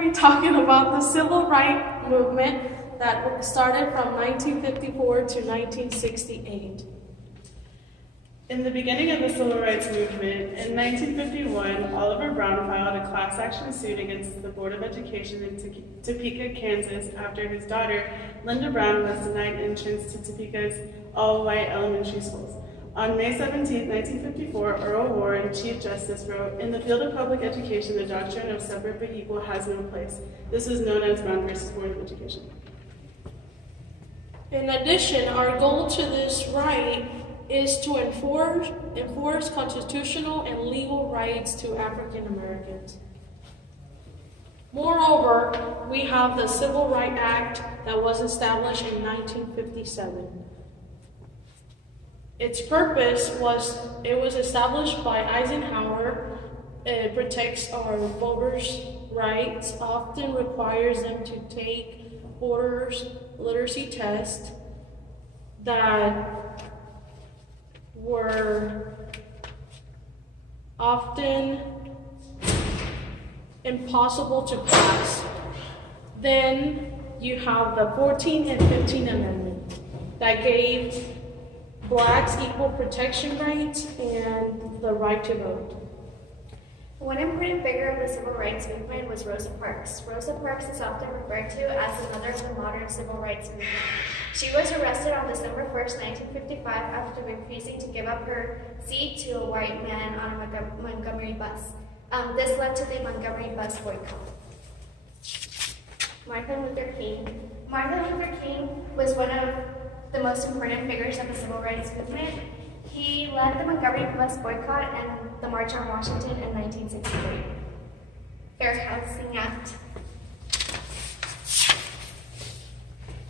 to be talking about the civil rights movement that started from 1954 to 1968. In the beginning of the civil rights movement, in 1951, Oliver Brown filed a class action suit against the Board of Education in Topeka, Kansas, after his daughter, Linda Brown, was denied entrance to Topeka's all-white elementary schools. On May 17, 1954, Earl Warren, Chief Justice, wrote, "In the field of public education, the doctrine of separate but equal has no place." This is known as Brown versus Board of Education. In addition, our goal to this right is to enforce constitutional and legal rights to African Americans. Moreover, we have the Civil Rights Act that was established in 1957. Its purpose was, it was established by Eisenhower. It protects our voters' rights, often requires them to take voters' literacy tests that were often impossible to pass. Then you have the 14th and 15th Amendment that gave blacks equal protection rights and the right to vote. One important figure of the civil rights movement was Rosa Parks. Rosa Parks is often referred to as the mother of the modern civil rights movement. She was arrested on December 1st, 1955 after refusing to give up her seat to a white man on a Montgomery bus. This led to the Montgomery bus boycott. Martin Luther King. Martin Luther King was one of the most important figures of the civil rights movement. He led the Montgomery bus boycott and the March on Washington in 1963. Fair Housing Act.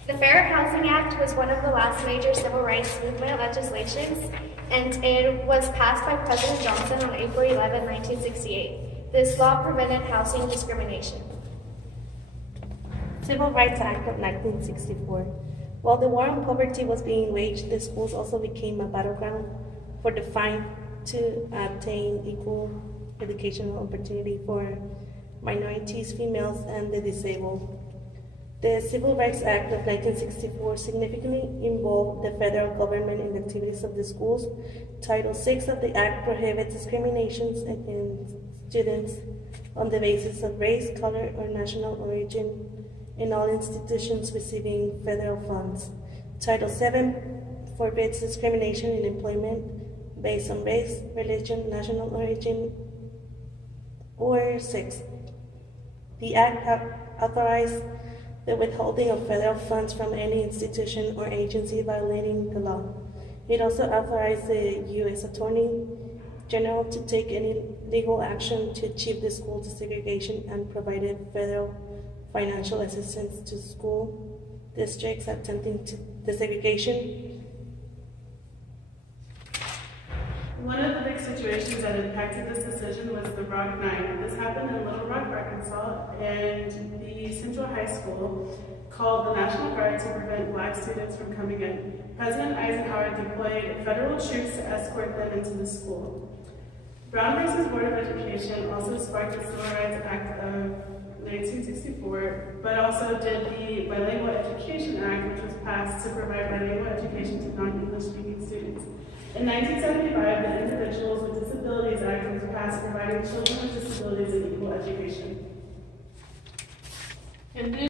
The Fair Housing Act was one of the last major civil rights movement legislations, and it was passed by President Johnson on April 11, 1968. This law prevented housing discrimination. Civil Rights Act of 1964. While the war on poverty was being waged, the schools also became a battleground for the fight to obtain equal educational opportunity for minorities, females, and the disabled. The Civil Rights Act of 1964 significantly involved the federal government in the activities of the schools. Title VI of the Act prohibits discriminations against students on the basis of race, color, or national origin in all institutions receiving federal funds. Title VII forbids discrimination in employment based on race, religion, national origin, or sex. The Act authorized the withholding of federal funds from any institution or agency violating the law. It also authorized the U.S. Attorney General to take any legal action to achieve the school desegregation and provided federal financial assistance to school districts attempting to desegregation. One of the big situations that impacted this decision was the Rock Nine. This happened in Little Rock, Arkansas, and the Central High School called the National Guard to prevent black students from coming in. President Eisenhower deployed federal troops to escort them into the school. Brown versus Board of Education also sparked the Civil Rights Act of 1964, but also did the Bilingual Education Act, which was passed to provide bilingual education to non-English speaking students. In 1975, the Individuals with Disabilities Act was passed, providing children with disabilities an equal education.